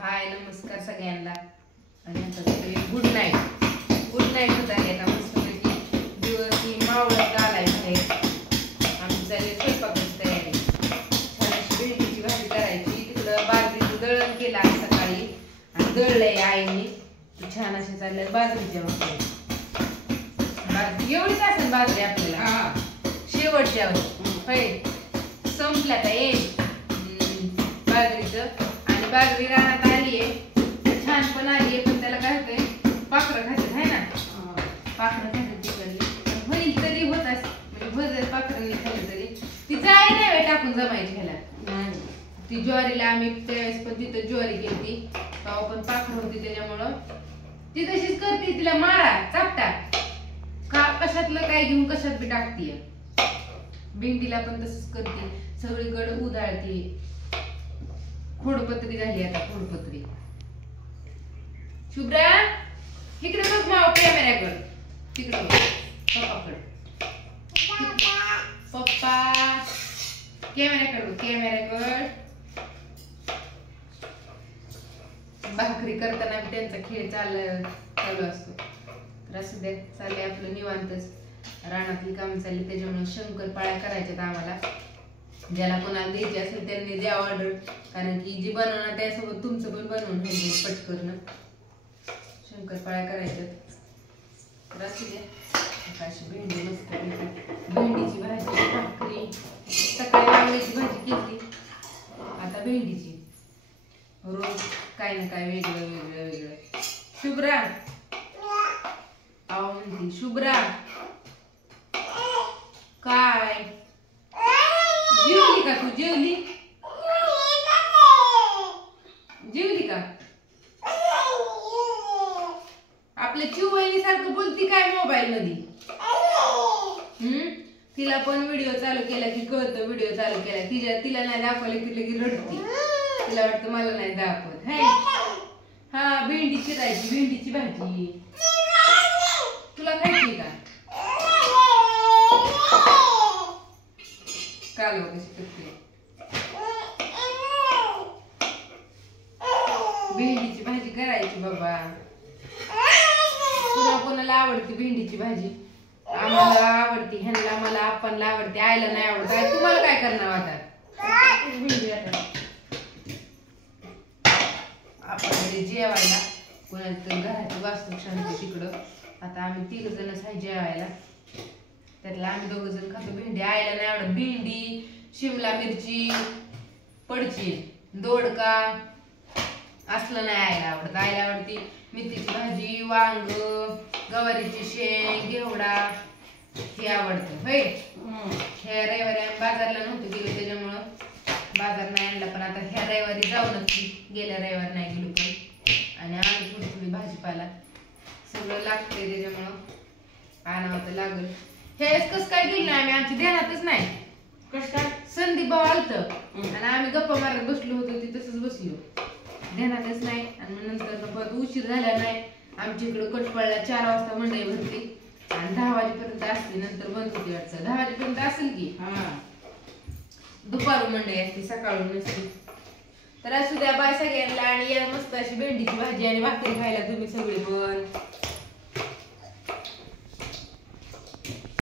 हाय नमस्कार सगळ्यांना आणि आता गुड नाईट होत आहे आता मस्तपैकी दिवस ही मावळत आलाय बाहेर आम्ही चालले स्वयंपाकाची तयारी छान अशी भेंडीची भाजी करायची तिकडं बाजरीचं दळण केलं आज सकाळी आणि दळलंय आईने छान असे चाललंय बाजरीच्या भाकरी एवढीच असेल बाजरी आपल्याला शेवटच्या होय संपल्या आता येईल बाजरीचं आणि बाजरी रानात आली आहे छान पण आली आहे पण त्याला काय होतंय पाखरं खातात आहे ना पाखरं खातात तिकडली होईल तरी होत म्हणजे होत पाखरांनी खाल्लं तरी ती जाय नाही वेळ टाकून जमायची ह्याला ती ज्वारीला आम्ही त्यावेळेस पण तिथं ज्वारी केली तेव्हा पण पाखरं होती त्याच्यामुळं ती तशीच करते तिला मारा चापटा का कशातलं काय घेऊन कशात बी टाकतीये भेंडीला पण तसंच करते सगळीकडे उधाळते खोडपत्री झाली आता खोडपत्री शुभ्रा इकडे बघ माव कॅमेऱ्याकडे तिकडे पप्पाकडे पप्पा कॅमेऱ्याकडे भाकरी करताना त्यांचा खेळ चालू असतो तर असं द्या चालले आपलं निवांतच रानातली काम चालली त्याच्यामुळे शंकरपाळ्या करायच्यात आम्हाला ज्याला कोणाला द्यायची असेल त्यांनी द्या ऑर्डर कारण की जी बनवणार त्यासोबत तुमचं पण बनवून होईल पटकन शंकरपाळ्या करायच्यात तर असू द्या अशी भेंडी मस्त भेंडीची भाजी भाकरी सकाळी वांग्याची भाजी केली आता भेंडीची रोज काय ना काय वेगळं शुभ्रा आव म्हणते शुभ्रा काय जेवली का तू जेवली का आपल्या चिवणी सारखं बोलती काय मोबाईल मध्ये तिला पण व्हिडिओ चालू केला की कळतं व्हिडिओ चालू केला तिला नाही दाखवलं की लगी रडती तिला वाटतं मला नाही दाखवत हाय हा भेंडी चिरायची भेंडीची भाजी तुला खायची का कालवा कशी करते भेंडीची भाजी करायची बाबा कोणाला आवडते भेंडीची भाजी आम्हाला आवडते ह्यांना मला आपणला आवडते आईला नाही आवडत तुम्हाला काय करणार आता आपण घरी जेवायला कोणाचं घराची वास्तुशांती तिकडं आता आम्ही 3 जणच आहे जेवायला त्यातला आम्ही 2 जण खातो भेंडी आईला नाही आवडत भेंडी शिमला मिरची पडची दोडका असलं नाही आईला आवडत आईला आवडती मेथीची भाजी वांग गवारीची शेंग घेवडा हे आवडतं होय ह्या रविवारी आम्ही बाजारला नव्हतं गेलो त्याच्यामुळं बाजार नाही आणला पण आता ह्या रविवारी जाऊ नक्की गेल्या रविवारी नाही गेलो पण आणि आम्ही थोडी भाजीपाला सगळं लागतंय त्याच्यामुळं आणावं तर लागल हेच कसं काय गेलं आम्ही आमच्या ध्यानातच नाही कसं काय संदीप भाऊ आलतं आणि आम्ही गप्पा मारत बसलो होतो ती तसंच बसलो ध्यानातच नाही आणि नंतर उशीर झाला नाही आमच्या इकडे कटपळला 4 वाजता मंडई भरली आणि 10 वाजेपर्यंत असते नंतर बंद होती वाटतं 10 वाजेपर्यंत असेल की दुपारून मंडई असते सकाळून नसते तर असू द्या बाय सगळ्यांना आणि या मस्त अशी भेंडीची भाजी आणि भाकरी खायला तुम्ही सगळे पण